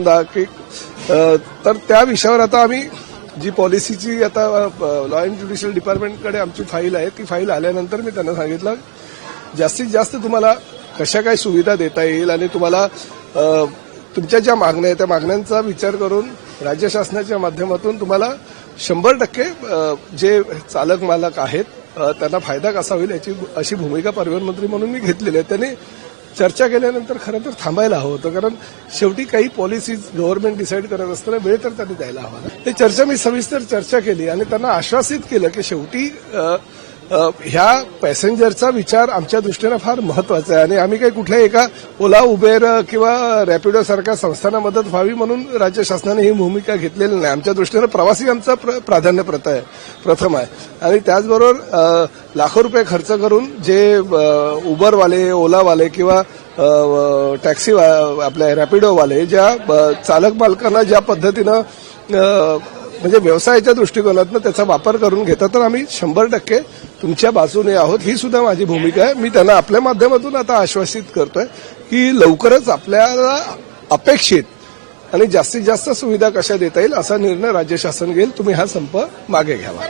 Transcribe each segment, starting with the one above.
समजा की तर त्या विषयावर आता आम्ही जी पॉलिसीची आता लॉ अँड ज्युडिशियल डिपार्टमेंटकडे आमची फाईल आहे ती फाईल आल्यानंतर मी त्यांना सांगितलं जास्तीत जास्त तुम्हाला कशा काय सुविधा देता येईल आणि तुम्हाला तुमच्या ज्या मागण्या आहेत त्या मागण्यांचा विचार करून राज्य शासनाच्या माध्यमातून तुम्हाला शंभर टक्के जे चालक मालक आहेत त्यांना फायदा कसा होईल याची अशी भूमिका परिवहन मंत्री म्हणून मी घेतलेली आहे. त्यांनी चर्चा केल्यानंतर खरं तर थांबायला हवं होतं कारण शेवटी काही पॉलिसीज गव्हर्नमेंट डिसाईड करत असताना वेळ तर त्यांनी द्यायला हवा ते चर्चा मी सविस्तर चर्चा केली आणि त्यांना आश्वासित केलं की शेवटी ह्या पॅसेंजरचा विचार आमच्या दृष्टीनं फार महत्त्वाचा आहे. आणि आम्ही काही कुठल्याही एका ओला उबेर किंवा रॅपिडो सारख्या संस्थांना मदत व्हावी म्हणून राज्य शासनाने ही भूमिका घेतलेली नाही. आमच्या दृष्टीनं प्रवासी आमचा प्र- प्राधान्य प्रत आहे प्रथम आहे. आणि त्याचबरोबर लाखो रुपये खर्च करून जे उबरवाले ओलावाले किंवा टॅक्सी वा- आपल्या रॅपिडोवाले ज्या चालक मालकांना ज्या पद्धतीनं म्हणजे व्यवसायाच्या दृष्टिकोनातनं त्याचा वापर करून घेतात तर आम्ही शंभर टक्के तुमच्या बाजूने आहोत. ही सुद्धा माझी भूमिका आहे. मी त्यांना आपल्या माध्यमातून आता आश्वासित करतोय की लवकरच आपल्याला अपेक्षित आणि जास्तीत जास्त सुविधा कशा देता येईल असा निर्णय राज्य शासन घेईल तुम्ही हा संप मागे घ्यावा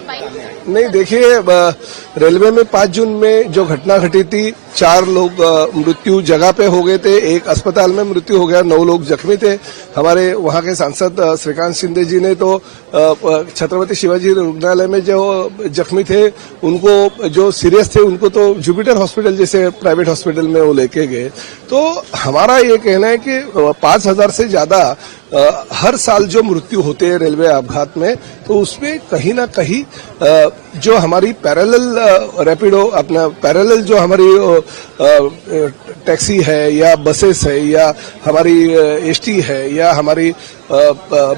नहीं. देखिए रेलवे में पाँच जून में जो घटना घटी थी चार लोग मृत्यु जगह पे हो गए थे एक अस्पताल में मृत्यु हो गया नौ लोग जख्मी थे। हमारे वहाँ के सांसद श्रीकांत शिंदे जी ने तो छत्रपति शिवाजी रुग्णालय में जो जख्मी थे उनको जो सीरियस थे उनको तो जुपिटर हॉस्पिटल जैसे प्राइवेट हॉस्पिटल में वो लेके गए। तो हमारा ये कहना है कि पाँच हज़ार से ज़्यादा हर साल जो मृत्यु होते हैं रेलवे अपघात में तो उसमें कहीं ना कहीं जो हमारी पैरेलल रैपिडो, अपना पैरेलल जो हमारी टैक्सी है, या बसेस है, या हमारी एसटी है, या हमारी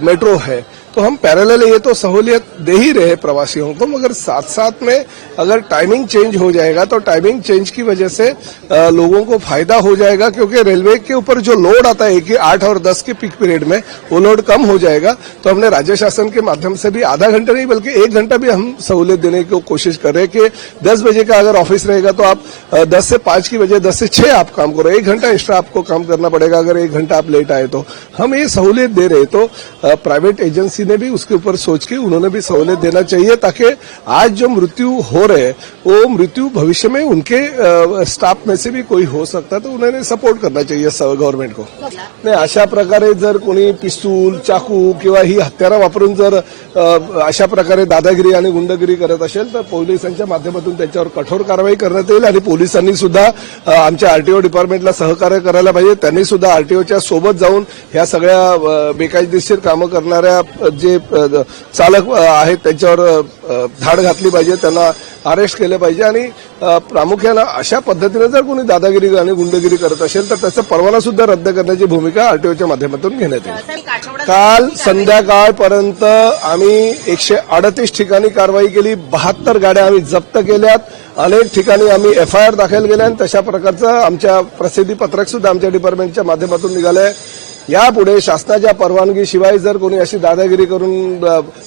मेट्रो है तो हम पैरेलल ये तो सहूलियत दे ही रहे प्रवासियों को मगर साथ साथ में अगर टाइमिंग चेंज हो जाएगा तो टाइमिंग चेंज की वजह से अ, लोगों को फ़ायदा हो जाएगा क्योंकि रेलवे के ऊपर जो लोड आता है कि आठ और दस के पीक पीरियड में वो लोड कम हो जाएगा। तो हमने राज्य शासन के माध्यम से भी आधा घंटा नहीं बल्कि एक घंटा भी हम सहूलियत देने की कोशिश कर रहे हैं कि दस बजे का अगर ऑफ़िस रहेगा तो आप दस से पाँच की बजाय दस से छह आप काम करो। एक घंटा एक्स्ट्रा आपको काम करना पड़ेगा अगर एक घंटा आप लेट आए तो। हम ये सहूलियत दे रहे तो प्राइवेट एजेंसी ने भी उसके ऊपर सोच के उन्होंने भी सहूलियत देना चाहिए ताकि आज जो मृत्यु हो रहे वो मृत्यु भविष्य में उनके स्टाफ में से भी कोई हो सकता है तो उन्होंने सपोर्ट करना चाहिए गव्हर्नमेंट को। नाही अशा प्रकारे जर कोणी पिस्तूल चाकू किंवा ही हत्यारं वापरून जर अशा प्रकारे दादागिरी आणि गुंडगिरी करत असेल तर पोलिसांच्या माध्यमातून त्याच्यावर कठोर कारवाई करण्यात येईल आणि पोलिसांनी सुद्धा आमच्या आरटीओ डिपार्टमेंटला सहकार्य करायला पाहिजे. त्यांनी सुद्धा आरटीओच्या सोबत जाऊन ह्या सगळ्या बेकायदेशीर कामं करणाऱ्या जे चालक आहेत त्यांच्यावर धाड घातली पाहिजे त्यांना अरेस्ट केलं पाहिजे आणि प्रामुख्यानं अशा पद्धतीनं जर कोणी दादागिरी आणि गुंडगिरी करत असेल तर त्याचा परवाना सुद्धा रद्द करण्याची भूमिका आरटीओच्या माध्यमातून घेण्यात येईल. काल संध्याकाळपर्यंत आम्ही एकशे अडतीस ठिकाणी कारवाई केली बहात्तर गाड्या आम्ही जप्त केल्यात अनेक ठिकाणी आम्ही एफआयआर दाखल केल्या आणि तशा प्रकारचं आमच्या प्रसिद्धी पत्रक सुद्धा आमच्या डिपार्टमेंटच्या माध्यमातून निघालंय. यापुढे शासनाच्या परवानगीशिवाय जर कोणी अशी दादागिरी करून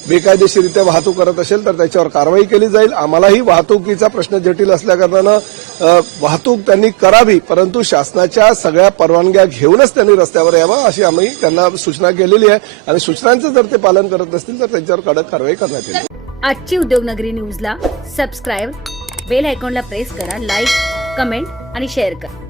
बेकायदेशीरित्या वाहतूक करत असेल तर त्याच्यावर कारवाई केली जाईल. आम्हालाही वाहतुकीचा प्रश्न जटिल असल्याकारणानं वाहतूक त्यांनी करावी परंतु शासनाच्या सगळ्या परवानग्या घेऊनच त्यांनी रस्त्यावर यावं अशी आम्ही त्यांना सूचना केलेली आहे. आणि सूचनांचं जर ते पालन करत नसतील तर त्यांच्यावर कडक कारवाई करण्यात येईल. आजची उद्योगनगरी न्यूजला सबस्क्राईब बेल आयकॉनला प्रेस करा लाईक कमेंट आणि शेअर करा.